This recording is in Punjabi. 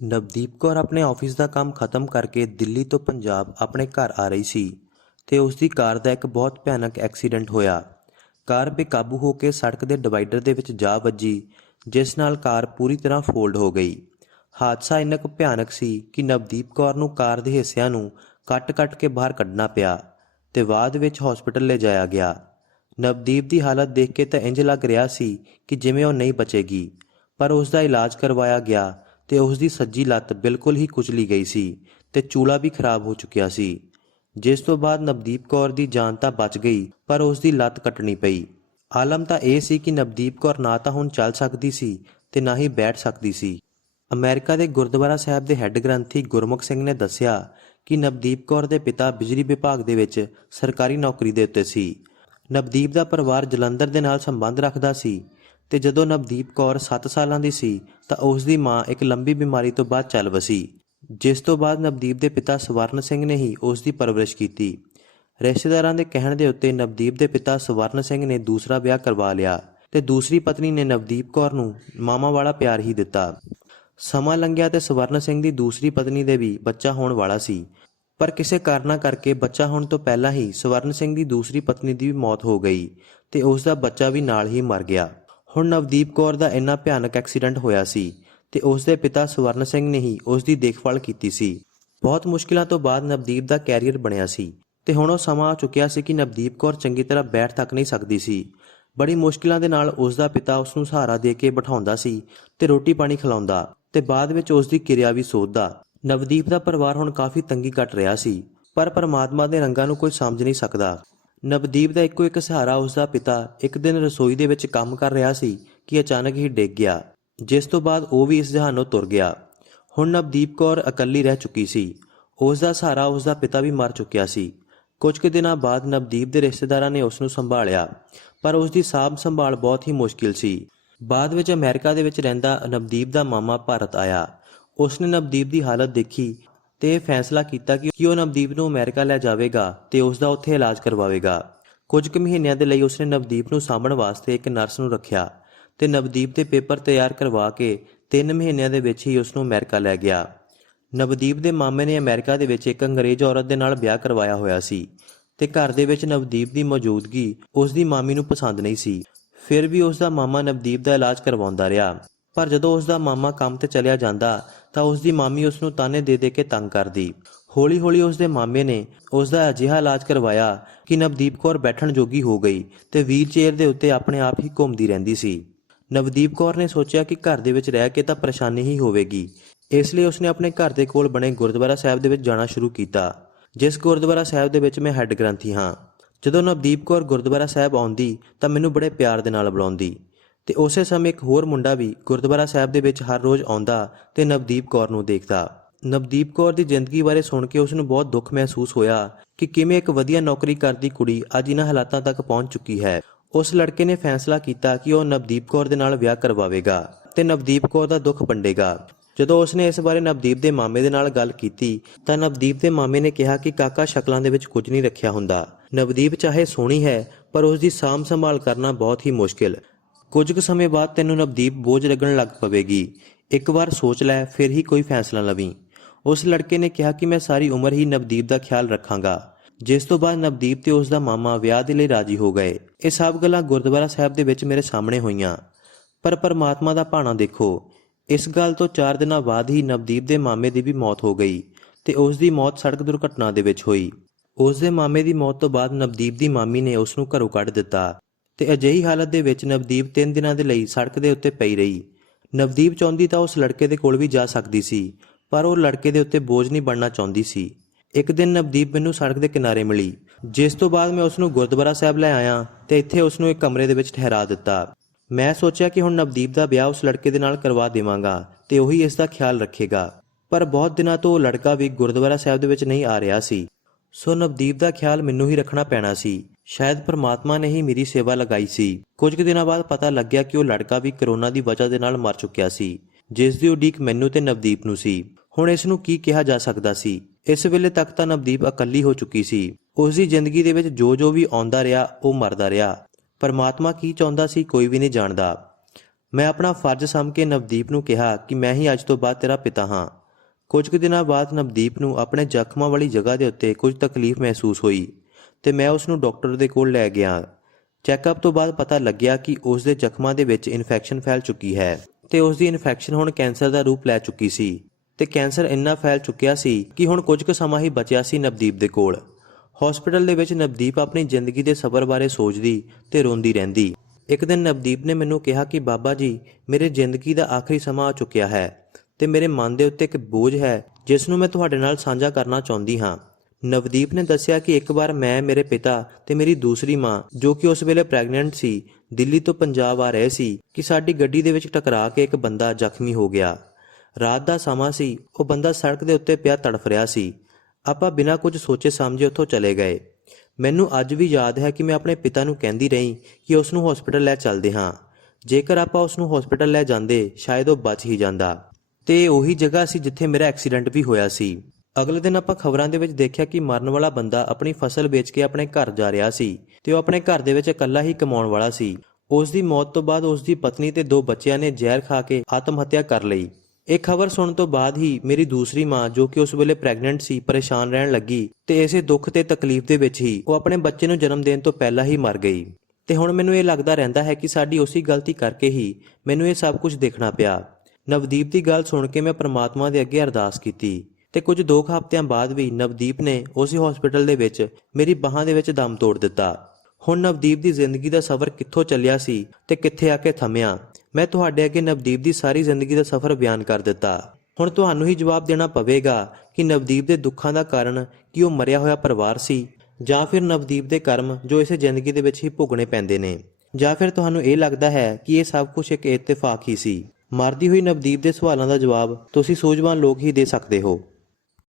ਨਵਦੀਪ ਕੌਰ ਆਪਣੇ ਆਫਿਸ ਦਾ ਕੰਮ ਖਤਮ ਕਰਕੇ ਦਿੱਲੀ ਤੋਂ ਪੰਜਾਬ ਆਪਣੇ ਘਰ ਆ ਰਹੀ ਸੀ ਤੇ ਉਸ ਦੀ ਕਾਰ ਦਾ ਇੱਕ ਬਹੁਤ ਭਿਆਨਕ ਐਕਸੀਡੈਂਟ ਹੋਇਆ। ਕਾਰ ਬੇਕਾਬੂ ਹੋ ਕੇ ਸੜਕ ਦੇ ਡਿਵਾਈਡਰ ਦੇ ਵਿੱਚ ਜਾ ਵੱਜੀ, ਜਿਸ ਨਾਲ ਕਾਰ ਪੂਰੀ ਤਰ੍ਹਾਂ ਫੋਲਡ ਹੋ ਗਈ। ਹਾਦਸਾ ਇੰਨਾ ਕੁ ਭਿਆਨਕ ਸੀ ਕਿ ਨਵਦੀਪ ਕੌਰ ਨੂੰ ਕਾਰ ਦੇ ਹਿੱਸਿਆਂ ਨੂੰ ਕੱਟ-ਕੱਟ ਕੇ ਬਾਹਰ ਕੱਢਣਾ ਪਿਆ ਤੇ ਬਾਅਦ ਵਿੱਚ ਹਸਪਤਾਲ ਲਿਜਾਇਆ ਗਿਆ। ਨਵਦੀਪ ਦੀ ਹਾਲਤ ਦੇਖ ਕੇ ਤਾਂ ਇੰਜ ਲੱਗ ਰਿਹਾ ਸੀ ਕਿ ਜਿਵੇਂ ਉਹ ਨਹੀਂ ਬਚੇਗੀ, ਪਰ ਉਸ ਦਾ ਇਲਾਜ ਕਰਵਾਇਆ ਗਿਆ ਤੇ ਉਸ ਦੀ ਸੱਜੀ ਲੱਤ ਬਿਲਕੁਲ ਹੀ ਕੁਚਲੀ ਗਈ ਸੀ ਤੇ ਚੂਲਾ ਵੀ ਖਰਾਬ ਹੋ ਚੁੱਕਿਆ ਸੀ, ਜਿਸ ਤੋਂ ਬਾਅਦ ਨਵਦੀਪ ਕੌਰ ਦੀ ਜਾਨ ਤਾਂ ਬਚ ਗਈ, ਪਰ ਉਸ ਦੀ ਲੱਤ ਕੱਟਣੀ ਪਈ। ਆਲਮ ਤਾਂ ਇਹ ਸੀ ਕਿ ਨਵਦੀਪ ਕੌਰ ਨਾ ਤਾਂ ਹੁਣ ਚੱਲ ਸਕਦੀ ਸੀ ਤੇ ਨਾ ਹੀ ਬੈਠ ਸਕਦੀ ਸੀ। ਅਮਰੀਕਾ ਦੇ ਗੁਰਦੁਆਰਾ ਸਾਹਿਬ ਦੇ ਹੈੱਡ ਗ੍ਰੰਥੀ ਗੁਰਮੁਖ ਸਿੰਘ ਨੇ ਦੱਸਿਆ ਕਿ ਨਵਦੀਪ ਕੌਰ ਦੇ ਪਿਤਾ ਬਿਜਲੀ ਵਿਭਾਗ ਦੇ ਵਿੱਚ ਸਰਕਾਰੀ ਨੌਕਰੀ ਦੇ ਉੱਤੇ ਸੀ। ਨਵਦੀਪ ਦਾ ਪਰਿਵਾਰ ਜਲੰਧਰ ਦੇ ਨਾਲ ਸੰਬੰਧ ਰੱਖਦਾ ਸੀ ਤੇ ਜਦੋਂ ਨਵਦੀਪ ਕੌਰ 7 ਸਾਲਾਂ ਦੀ ਸੀ ਤਾਂ ਉਸ ਦੀ ਮਾਂ ਇੱਕ ਲੰਬੀ ਬਿਮਾਰੀ ਤੋਂ ਬਾਅਦ ਚੱਲ ਵਸੀ, ਜਿਸ ਤੋਂ ਬਾਅਦ ਨਵਦੀਪ ਦੇ ਪਿਤਾ ਸਵਰਨ ਸਿੰਘ ਨੇ ਹੀ ਉਸ ਦੀ ਪਰਵਰਿਸ਼ ਕੀਤੀ। ਰਿਸ਼ਤੇਦਾਰਾਂ ਦੇ ਕਹਿਣ ਦੇ ਉੱਤੇ ਨਵਦੀਪ ਦੇ ਪਿਤਾ ਸਵਰਨ ਸਿੰਘ ਨੇ ਦੂਸਰਾ ਵਿਆਹ ਕਰਵਾ ਲਿਆ ਤੇ ਦੂਸਰੀ ਪਤਨੀ ਨੇ ਨਵਦੀਪ ਕੌਰ ਨੂੰ ਮਾਮਾ ਵਾਲਾ ਪਿਆਰ ਹੀ ਦਿੱਤਾ। ਸਮਾਂ ਲੰਘਿਆ ਤੇ ਸਵਰਨ ਸਿੰਘ ਦੀ ਦੂਸਰੀ ਪਤਨੀ ਦੇ ਵੀ ਬੱਚਾ ਹੋਣ ਵਾਲਾ ਸੀ, ਪਰ ਕਿਸੇ ਕਾਰਨਾਂ ਕਰਕੇ ਬੱਚਾ ਹੋਣ ਤੋਂ ਪਹਿਲਾਂ ਹੀ ਸਵਰਨ ਸਿੰਘ ਦੀ ਦੂਸਰੀ ਪਤਨੀ ਦੀ ਵੀ ਮੌਤ ਹੋ ਗਈ ਤੇ ਉਸ ਦਾ ਬੱਚਾ ਵੀ ਨਾਲ ਹੀ ਮਰ ਗਿਆ। ਹੁਣ ਨਵਦੀਪ ਕੌਰ ਦਾ ਇੰਨਾ ਭਿਆਨਕ ਐਕਸੀਡੈਂਟ ਹੋਇਆ ਸੀ ਤੇ ਉਸ ਦੇ ਪਿਤਾ ਸਵਰਨ ਸਿੰਘ ਨੇ ਹੀ ਉਸ ਦੀ ਦੇਖਭਾਲ ਕੀਤੀ ਸੀ। ਬਹੁਤ ਮੁਸ਼ਕਿਲਾਂ ਤੋਂ ਬਾਅਦ ਨਵਦੀਪ ਦਾ ਕੈਰੀਅਰ ਬਣਿਆ ਸੀ ਤੇ ਹੁਣ ਉਹ ਸਮਾਂ ਆ ਚੁੱਕਿਆ ਸੀ ਕਿ ਨਵਦੀਪ ਕੌਰ ਚੰਗੀ ਤਰ੍ਹਾਂ ਬੈਠ ਤੱਕ ਨਹੀਂ ਸਕਦੀ ਸੀ। ਬੜੀ ਮੁਸ਼ਕਿਲਾਂ ਦੇ ਨਾਲ ਉਸ ਦਾ ਪਿਤਾ ਉਸ ਨੂੰ ਸਹਾਰਾ ਦੇ ਕੇ ਬਿਠਾਉਂਦਾ ਸੀ ਤੇ ਰੋਟੀ ਪਾਣੀ ਖਿਲਾਉਂਦਾ ਤੇ ਬਾਅਦ ਵਿੱਚ ਉਸ ਦੀ ਕਿਰਿਆ ਵੀ ਸੋਧਦਾ। ਨਵਦੀਪ ਦਾ ਪਰਿਵਾਰ ਹੁਣ ਕਾਫੀ ਤੰਗੀ ਕੱਟ ਰਿਹਾ ਸੀ, ਪਰ ਪਰਮਾਤਮਾ ਦੇ ਰੰਗਾਂ ਨੂੰ ਕੋਈ ਸਮਝ ਨਹੀਂ ਸਕਦਾ। ਨਵਦੀਪ ਦਾ ਇੱਕੋ ਇੱਕ ਸਹਾਰਾ ਉਸ ਦਾ ਪਿਤਾ ਇੱਕ ਦਿਨ ਰਸੋਈ ਦੇ ਵਿੱਚ ਕੰਮ ਕਰ ਰਿਹਾ ਸੀ ਕਿ ਅਚਾਨਕ ਹੀ ਡਿੱਗ ਗਿਆ, ਜਿਸ ਤੋਂ ਬਾਅਦ ਉਹ ਵੀ ਇਸ ਜਹਾਨੋਂ ਤੁਰ ਗਿਆ। ਹੁਣ ਨਵਦੀਪ ਕੌਰ ਇਕੱਲੀ ਰਹਿ ਚੁੱਕੀ ਸੀ। ਉਸ ਦਾ ਸਹਾਰਾ ਉਸ ਦਾ ਪਿਤਾ ਵੀ ਮਰ ਚੁੱਕਿਆ ਸੀ। ਕੁਝ ਕੁ ਦਿਨਾਂ ਬਾਅਦ ਨਵਦੀਪ ਦੇ ਰਿਸ਼ਤੇਦਾਰਾਂ ਨੇ ਉਸ ਨੂੰ ਸੰਭਾਲਿਆ, ਪਰ ਉਸ ਦੀ ਸਾਂਭ ਸੰਭਾਲ ਬਹੁਤ ਹੀ ਮੁਸ਼ਕਿਲ ਸੀ। ਬਾਅਦ ਵਿੱਚ ਅਮਰੀਕਾ ਦੇ ਵਿੱਚ ਰਹਿੰਦਾ ਨਵਦੀਪ ਦਾ ਮਾਮਾ ਭਾਰਤ ਆਇਆ। ਉਸ ਨੇ ਨਵਦੀਪ ਦੀ ਹਾਲਤ ਦੇਖੀ ਤੇ ਇਹ ਫੈਸਲਾ ਕੀਤਾ ਕਿ ਉਹ ਨਵਦੀਪ ਨੂੰ ਅਮਰੀਕਾ ਲੈ ਜਾਵੇਗਾ ਤੇ ਉਸ ਦਾ ਉੱਥੇ ਇਲਾਜ ਕਰਵਾਵੇਗਾ। ਕੁਝ ਕੁ ਮਹੀਨਿਆਂ ਦੇ ਲਈ ਉਸਨੇ ਨਵਦੀਪ ਨੂੰ ਸਾਂਭਣ ਵਾਸਤੇ ਇੱਕ ਨਰਸ ਨੂੰ ਰੱਖਿਆ ਤੇ ਨਵਦੀਪ ਦੇ ਪੇਪਰ ਤਿਆਰ ਕਰਵਾ ਕੇ 3 ਮਹੀਨਿਆਂ ਦੇ ਵਿੱਚ ਹੀ ਉਸ ਨੂੰ ਅਮਰੀਕਾ ਲੈ ਗਿਆ। ਨਵਦੀਪ ਦੇ ਮਾਮੇ ਨੇ ਅਮਰੀਕਾ ਦੇ ਵਿੱਚ ਇੱਕ ਅੰਗਰੇਜ਼ ਔਰਤ ਦੇ ਨਾਲ ਵਿਆਹ ਕਰਵਾਇਆ ਹੋਇਆ ਸੀ ਤੇ ਘਰ ਦੇ ਵਿੱਚ ਨਵਦੀਪ ਦੀ ਮੌਜੂਦਗੀ ਉਸ ਦੀ ਮਾਮੀ ਨੂੰ ਪਸੰਦ ਨਹੀਂ ਸੀ। ਫਿਰ ਵੀ ਉਸ ਦਾ ਮਾਮਾ ਨਵਦੀਪ ਦਾ ਇਲਾਜ ਕਰਵਾਉਂਦਾ ਰਿਹਾ, ਪਰ ਜਦੋਂ ਉਸ ਦਾ ਮਾਮਾ ਕੰਮ ਤੇ ਚਲਿਆ ਜਾਂਦਾ ਤਾਂ ਉਸ ਦੀ ਮਾਮੀ ਉਸ ਨੂੰ ਤਾਨੇ ਦੇ ਦੇ ਕੇ ਤੰਗ ਕਰਦੀ। ਹੌਲੀ ਹੌਲੀ ਉਸ ਦੇ ਮਾਮੇ ਨੇ ਉਸ ਦਾ ਅਜਿਹਾ ਇਲਾਜ ਕਰਵਾਇਆ ਕਿ ਨਵਦੀਪ ਕੌਰ ਬੈਠਣ ਜੋਗੀ ਹੋ ਗਈ ਤੇ ਵੀਲ ਚੇਅਰ ਦੇ ਉੱਤੇ ਆਪਣੇ ਆਪ ਹੀ ਘੁੰਮਦੀ ਰਹਿੰਦੀ ਸੀ। ਨਵਦੀਪ ਕੌਰ ਨੇ ਸੋਚਿਆ ਕਿ ਘਰ ਦੇ ਵਿੱਚ ਰਹਿ ਕੇ ਤਾਂ ਪਰੇਸ਼ਾਨੀ ਹੀ ਹੋਵੇਗੀ, ਇਸ ਲਈ ਉਸਨੇ ਆਪਣੇ ਘਰ ਦੇ ਕੋਲ ਬਣੇ ਗੁਰਦੁਆਰਾ ਸਾਹਿਬ ਦੇ ਵਿੱਚ ਜਾਣਾ ਸ਼ੁਰੂ ਕੀਤਾ, ਜਿਸ ਗੁਰਦੁਆਰਾ ਸਾਹਿਬ ਦੇ ਵਿੱਚ ਮੈਂ ਹੈੱਡ ਗ੍ਰੰਥੀ ਹਾਂ। ਜਦੋਂ ਨਵਦੀਪ ਕੌਰ ਗੁਰਦੁਆਰਾ ਸਾਹਿਬ ਆਉਂਦੀ ਤਾਂ ਮੈਨੂੰ ਬੜੇ ਪਿਆਰ ਦੇ ਨਾਲ ਬੁਲਾਉਂਦੀ ਤੇ ਉਸੇ ਸਮੇਂ ਇੱਕ ਹੋਰ ਮੁੰਡਾ ਵੀ ਗੁਰਦੁਆਰਾ ਸਾਹਿਬ ਦੇ ਵਿੱਚ ਹਰ ਰੋਜ਼ ਆਉਂਦਾ ਤੇ ਨਵਦੀਪ ਕੌਰ ਨੂੰ ਦੇਖਦਾ। ਨਵਦੀਪ ਕੌਰ ਦੀ ਜ਼ਿੰਦਗੀ ਬਾਰੇ ਸੁਣ ਕੇ ਉਸ ਨੂੰ ਬਹੁਤ ਦੁੱਖ ਮਹਿਸੂਸ ਹੋਇਆ ਕਿ ਕਿਵੇਂ ਇੱਕ ਵਧੀਆ ਨੌਕਰੀ ਕਰਦੀ ਕੁੜੀ ਅੱਜ ਇਹਨਾਂ ਹਾਲਾਤਾਂ ਤੱਕ ਪਹੁੰਚ ਚੁੱਕੀ ਹੈ। ਉਸ ਲੜਕੇ ਨੇ ਫੈਸਲਾ ਕੀਤਾ ਕਿ ਉਹ ਨਵਦੀਪ ਕੌਰ ਦੇ ਨਾਲ ਵਿਆਹ ਕਰਵਾਵੇਗਾ ਤੇ ਨਵਦੀਪ ਕੌਰ ਦਾ ਦੁੱਖ ਵੰਡੇਗਾ। ਜਦੋਂ ਉਸਨੇ ਇਸ ਬਾਰੇ ਨਵਦੀਪ ਦੇ ਮਾਮੇ ਦੇ ਨਾਲ ਗੱਲ ਕੀਤੀ ਤਾਂ ਨਵਦੀਪ ਦੇ ਮਾਮੇ ਨੇ ਕਿਹਾ ਕਿ ਕਾਕਾ ਸ਼ਕਲਾਂ ਦੇ ਵਿੱਚ ਕੁਝ ਨਹੀਂ ਰੱਖਿਆ ਹੁੰਦਾ। ਨਵਦੀਪ ਚਾਹੇ ਸੋਹਣੀ ਹੈ, ਪਰ ਉਸ ਦੀ ਸਾਂਭ ਸੰਭਾਲ ਕਰਨਾ ਬਹੁਤ ਹੀ ਮੁਸ਼ਕਿਲ। ਕੁਝ ਕੁ ਸਮੇਂ ਬਾਅਦ ਤੈਨੂੰ ਨਵਦੀਪ ਬੋਝ ਲੱਗਣ ਲੱਗ ਪਵੇਗੀ। ਇੱਕ ਵਾਰ ਸੋਚ ਲੈ, ਫਿਰ ਹੀ ਕੋਈ ਫੈਸਲਾ ਲਵੀਂ। ਉਸ ਲੜਕੇ ਨੇ ਕਿਹਾ ਕਿ ਮੈਂ ਸਾਰੀ ਉਮਰ ਹੀ ਨਵਦੀਪ ਦਾ ਖਿਆਲ ਰੱਖਾਂਗਾ, ਜਿਸ ਤੋਂ ਬਾਅਦ ਨਵਦੀਪ ਤੇ ਉਸ ਦਾ ਮਾਮਾ ਵਿਆਹ ਦੇ ਲਈ ਰਾਜੀ ਹੋ ਗਏ। ਇਹ ਸਭ ਗੱਲਾਂ ਗੁਰਦੁਆਰਾ ਸਾਹਿਬ ਦੇ ਵਿੱਚ ਮੇਰੇ ਸਾਹਮਣੇ ਹੋਈਆਂ, ਪਰ ਪਰਮਾਤਮਾ ਦਾ ਭਾਣਾ ਦੇਖੋ। ਇਸ ਗੱਲ ਤੋਂ 4 ਦਿਨਾਂ ਬਾਅਦ ਹੀ ਨਵਦੀਪ ਦੇ ਮਾਮੇ ਦੀ ਵੀ ਮੌਤ ਹੋ ਗਈ ਤੇ ਉਸ ਦੀ ਮੌਤ ਸੜਕ ਦੁਰਘਟਨਾ ਦੇ ਵਿੱਚ ਹੋਈ। ਉਸ ਦੇ ਮਾਮੇ ਦੀ ਮੌਤ ਤੋਂ ਬਾਅਦ ਨਵਦੀਪ ਦੀ ਮਾਮੀ ਨੇ ਉਸ ਨੂੰ ਘਰੋਂ ਕੱਢ ਦਿੱਤਾ ਤੇ ਅਜਿਹੀ ਹਾਲਤ ਦੇ ਵਿੱਚ ਨਵਦੀਪ 3 ਦਿਨਾਂ ਦੇ ਲਈ ਸੜਕ ਦੇ ਉੱਤੇ ਪਈ ਰਹੀ। ਨਵਦੀਪ ਚਾਹੁੰਦੀ ਤਾਂ ਉਸ ਲੜਕੇ ਦੇ ਕੋਲ ਵੀ ਜਾ ਸਕਦੀ ਸੀ, ਪਰ ਉਹ ਲੜਕੇ ਦੇ ਉੱਤੇ ਬੋਝ ਨਹੀਂ ਬਣਨਾ ਚਾਹੁੰਦੀ ਸੀ। ਇੱਕ ਦਿਨ ਨਵਦੀਪ ਮੈਨੂੰ ਸੜਕ ਦੇ ਕਿਨਾਰੇ ਮਿਲੀ, ਜਿਸ ਤੋਂ ਬਾਅਦ ਮੈਂ ਉਸ ਨੂੰ ਗੁਰਦੁਆਰਾ ਸਾਹਿਬ ਲੈ ਆਇਆ ਤੇ ਇੱਥੇ ਉਸ ਨੂੰ ਇੱਕ ਕਮਰੇ ਦੇ ਵਿੱਚ ਠਹਿਰਾ ਦਿੱਤਾ। ਮੈਂ ਸੋਚਿਆ ਕਿ ਹੁਣ ਨਵਦੀਪ ਦਾ ਵਿਆਹ ਉਸ ਲੜਕੇ ਦੇ ਨਾਲ ਕਰਵਾ ਦੇਵਾਂਗਾ ਤੇ ਉਹੀ ਇਸ ਦਾ ਖਿਆਲ ਰੱਖੇਗਾ, ਪਰ ਬਹੁਤ ਦਿਨਾਂ ਤੋਂ ਉਹ ਲੜਕਾ ਵੀ ਗੁਰਦੁਆਰਾ ਸਾਹਿਬ ਦੇ ਵਿੱਚ ਨਹੀਂ ਆ ਰਿਹਾ ਸੀ। ਸੋ ਨਵਦੀਪ ਦਾ ਖਿਆਲ ਮੈਨੂੰ ਹੀ ਰੱਖਣਾ ਪੈਣਾ ਸੀ। ਸ਼ਾਇਦ ਪਰਮਾਤਮਾ ਨੇ ਹੀ ਮੇਰੀ ਸੇਵਾ ਲਗਾਈ ਸੀ। ਕੁਝ ਕੁ ਦਿਨਾਂ ਬਾਅਦ ਪਤਾ ਲੱਗਿਆ ਕਿ ਉਹ ਲੜਕਾ ਵੀ ਕਰੋਨਾ ਦੀ ਵਜ੍ਹਾ ਦੇ ਨਾਲ ਮਰ ਚੁੱਕਿਆ ਸੀ, ਜਿਸ ਦੀ ਉਡੀਕ ਮੈਨੂੰ ਤੇ ਨਵਦੀਪ ਨੂੰ ਸੀ। ਹੁਣ ਇਸ ਨੂੰ ਕੀ ਕਿਹਾ ਜਾ ਸਕਦਾ ਸੀ। ਇਸ ਵੇਲੇ ਤੱਕ ਤਾਂ ਨਵਦੀਪ ਇਕੱਲੀ ਹੋ ਚੁੱਕੀ ਸੀ। ਉਸ ਦੀ ਜ਼ਿੰਦਗੀ ਦੇ ਵਿੱਚ ਜੋ ਵੀ ਆਉਂਦਾ ਰਿਹਾ ਉਹ ਮਰਦਾ ਰਿਹਾ। ਪਰਮਾਤਮਾ ਕੀ ਚਾਹੁੰਦਾ ਸੀ ਕੋਈ ਵੀ ਨਹੀਂ ਜਾਣਦਾ। ਮੈਂ ਆਪਣਾ ਫਰਜ਼ ਸਮਝ ਕੇ ਨਵਦੀਪ ਨੂੰ ਕਿਹਾ ਕਿ ਮੈਂ ਹੀ ਅੱਜ ਤੋਂ ਬਾਅਦ ਤੇਰਾ ਪਿਤਾ ਹਾਂ। ਕੁਝ ਕੁ ਦਿਨਾਂ ਬਾਅਦ ਨਵਦੀਪ ਨੂੰ ਆਪਣੇ ਜ਼ਖਮਾਂ ਵਾਲੀ ਜਗ੍ਹਾ ਦੇ ਉੱਤੇ ਕੁਝ ਤਕਲੀਫ ਮਹਿਸੂਸ ਹੋਈ ਤੇ ਮੈਂ ਉਸ ਨੂੰ ਡਾਕਟਰ ਦੇ ਕੋਲ ਲੈ ਗਿਆ। ਚੈੱਕਅਪ ਤੋਂ ਬਾਅਦ ਪਤਾ ਲੱਗਿਆ ਕਿ ਉਸ ਦੇ ਜ਼ਖਮਾਂ ਦੇ ਵਿੱਚ ਇਨਫੈਕਸ਼ਨ ਫੈਲ ਚੁੱਕੀ ਹੈ ਤੇ ਉਸ ਦੀ ਇਨਫੈਕਸ਼ਨ ਹੁਣ ਕੈਂਸਰ ਦਾ ਰੂਪ ਲੈ ਚੁੱਕੀ ਸੀ ਤੇ ਕੈਂਸਰ ਇੰਨਾ ਫੈਲ ਚੁੱਕਿਆ ਸੀ ਕਿ ਹੁਣ ਕੁਝ ਕੁ ਸਮਾਂ ਹੀ ਬਚਿਆ ਸੀ ਨਵਦੀਪ ਦੇ ਕੋਲ। ਹਸਪੀਟਲ ਦੇ ਵਿੱਚ ਨਵਦੀਪ ਆਪਣੀ ਜ਼ਿੰਦਗੀ ਦੇ ਸਫ਼ਰ ਬਾਰੇ ਸੋਚਦੀ ਤੇ ਰੋਂਦੀ ਰਹਿੰਦੀ। ਇੱਕ ਦਿਨ ਨਵਦੀਪ ਨੇ ਮੈਨੂੰ ਕਿਹਾ ਕਿ ਬਾਬਾ ਜੀ, ਮੇਰੇ ਜ਼ਿੰਦਗੀ ਦਾ ਆਖਰੀ ਸਮਾਂ ਆ ਚੁੱਕਿਆ ਹੈ ਤੇ ਮੇਰੇ ਮਨ ਦੇ ਉੱਤੇ ਇੱਕ ਬੋਝ ਹੈ ਜਿਸ ਨੂੰ ਮੈਂ ਤੁਹਾਡੇ ਨਾਲ ਸਾਂਝਾ ਕਰਨਾ ਚਾਹੁੰਦੀ ਹਾਂ। ਨਵਦੀਪ ਨੇ ਦੱਸਿਆ ਕਿ ਇੱਕ ਵਾਰ ਮੈਂ, ਮੇਰੇ ਪਿਤਾ ਤੇ ਮੇਰੀ ਦੂਸਰੀ ਮਾਂ, ਜੋ ਕਿ ਉਸ ਵੇਲੇ ਪ੍ਰੈਗਨੈਂਟ ਸੀ, ਦਿੱਲੀ ਤੋਂ ਪੰਜਾਬ ਆ ਰਹੇ ਸੀ ਕਿ ਸਾਡੀ ਗੱਡੀ ਦੇ ਵਿੱਚ ਟਕਰਾ ਕੇ ਇੱਕ ਬੰਦਾ ਜ਼ਖਮੀ ਹੋ ਗਿਆ। ਰਾਤ ਦਾ ਸਮਾਂ ਸੀ। ਉਹ ਬੰਦਾ ਸੜਕ ਦੇ ਉੱਤੇ ਪਿਆ ਤੜਫ ਰਿਹਾ ਸੀ। ਆਪਾਂ ਬਿਨਾਂ ਕੁਝ ਸੋਚੇ ਸਮਝੇ ਉੱਥੋਂ ਚਲੇ ਗਏ। ਮੈਨੂੰ ਅੱਜ ਵੀ ਯਾਦ ਹੈ ਕਿ ਮੈਂ ਆਪਣੇ ਪਿਤਾ ਨੂੰ ਕਹਿੰਦੀ ਰਹੀ ਕਿ ਉਸ ਨੂੰ ਹਸਪੀਟਲ ਲੈ ਚੱਲਦੇ ਹਾਂ। ਜੇਕਰ ਆਪਾਂ ਉਸ ਨੂੰ ਹਸਪੀਟਲ ਲੈ ਜਾਂਦੇ ਸ਼ਾਇਦ ਉਹ ਬਚ ਹੀ ਜਾਂਦਾ। ਤੇ ਉਹੀ ਜਗ੍ਹਾ ਸੀ ਜਿੱਥੇ ਮੇਰਾ ਐਕਸੀਡੈਂਟ ਵੀ ਹੋਇਆ ਸੀ। ਅਗਲੇ ਦਿਨ ਆਪਾਂ ਖਬਰਾਂ ਦੇ ਵਿੱਚ ਦੇਖਿਆ ਕਿ ਮਰਨ ਵਾਲਾ ਬੰਦਾ ਆਪਣੀ ਫਸਲ ਵੇਚ ਕੇ ਆਪਣੇ ਘਰ ਜਾ ਰਿਹਾ ਸੀ ਤੇ ਉਹ ਆਪਣੇ ਘਰ ਦੇ ਵਿੱਚ ਇਕੱਲਾ ਹੀ ਕਮਾਉਣ ਵਾਲਾ ਸੀ। ਉਸ ਦੀ ਮੌਤ ਤੋਂ ਬਾਅਦ ਉਸ ਦੀ ਪਤਨੀ ਤੇ 2 ਬੱਚਿਆਂ ਨੇ ਜ਼ਹਿਰ ਖਾ ਕੇ ਆਤਮ ਹੱਤਿਆ ਕਰ ਲਈ। ਇਹ ਖਬਰ ਸੁਣਨ ਤੋਂ ਬਾਅਦ ਹੀ ਮੇਰੀ ਦੂਸਰੀ ਮਾਂ, ਜੋ ਕਿ ਉਸ ਵੇਲੇ ਪ੍ਰੈਗਨੈਂਟ ਸੀ, ਪਰੇਸ਼ਾਨ ਰਹਿਣ ਲੱਗੀ ਤੇ ਇਸੇ ਦੁੱਖ ਤੇ ਤਕਲੀਫ ਦੇ ਵਿੱਚ ਹੀ ਉਹ ਆਪਣੇ ਬੱਚੇ ਨੂੰ ਜਨਮ ਦੇਣ ਤੋਂ ਪਹਿਲਾਂ ਹੀ ਮਰ ਗਈ। ਤੇ ਹੁਣ ਮੈਨੂੰ ਇਹ ਲੱਗਦਾ ਰਹਿੰਦਾ ਹੈ ਕਿ ਸਾਡੀ ਉਸੇ ਗਲਤੀ ਕਰਕੇ ਹੀ ਮੈਨੂੰ ਇਹ ਸਭ ਕੁਝ ਦੇਖਣਾ ਪਿਆ। ਨਵਦੀਪ ਦੀ ਗੱਲ ਸੁਣ ਕੇ ਮੈਂ ਪ੍ਰਮਾਤਮਾ ਦੇ ਅੱਗੇ ਅਰਦਾਸ ਕੀਤੀ ਤੇ ਕੁਝ 2 ਹਫ਼ਤਿਆਂ ਬਾਅਦ ਵੀ ਨਵਦੀਪ ਨੇ ਉਸੇ ਹਸਪੀਟਲ ਦੇ ਵਿੱਚ ਮੇਰੀ ਬਾਹਾਂ ਦੇ ਵਿੱਚ ਦਮ ਤੋੜ ਦਿੱਤਾ। ਹੁਣ ਨਵਦੀਪ ਦੀ ਜ਼ਿੰਦਗੀ ਦਾ ਸਫ਼ਰ ਕਿੱਥੋਂ ਚੱਲਿਆ ਸੀ ਤੇ ਕਿੱਥੇ ਆ ਕੇ ਥੰਮਿਆ, ਮੈਂ ਤੁਹਾਡੇ ਅੱਗੇ ਨਵਦੀਪ ਦੀ ਸਾਰੀ ਜ਼ਿੰਦਗੀ ਦਾ ਸਫ਼ਰ ਬਿਆਨ ਕਰ ਦਿੱਤਾ। ਹੁਣ ਤੁਹਾਨੂੰ ਹੀ ਜਵਾਬ ਦੇਣਾ ਪਵੇਗਾ ਕਿ ਨਵਦੀਪ ਦੇ ਦੁੱਖਾਂ ਦਾ ਕਾਰਨ ਕੀ ਉਹ ਮਰਿਆ ਹੋਇਆ ਪਰਿਵਾਰ ਸੀ, ਜਾਂ ਫਿਰ ਨਵਦੀਪ ਦੇ ਕਰਮ ਜੋ ਇਸੇ ਜ਼ਿੰਦਗੀ ਦੇ ਵਿੱਚ ਹੀ ਭੁਗਣੇ ਪੈਂਦੇ ਨੇ, ਜਾਂ ਫਿਰ ਤੁਹਾਨੂੰ ਇਹ ਲੱਗਦਾ ਹੈ ਕਿ ਇਹ ਸਭ ਕੁਝ ਇੱਕ ਇਤਫਾਕ ਹੀ ਸੀ। ਮਰਦੀ ਹੋਈ ਨਵਦੀਪ ਦੇ ਸਵਾਲਾਂ ਦਾ ਜਵਾਬ ਤੁਸੀਂ ਸੂਝਵਾਨ ਲੋਕ ਹੀ ਦੇ ਸਕਦੇ ਹੋ।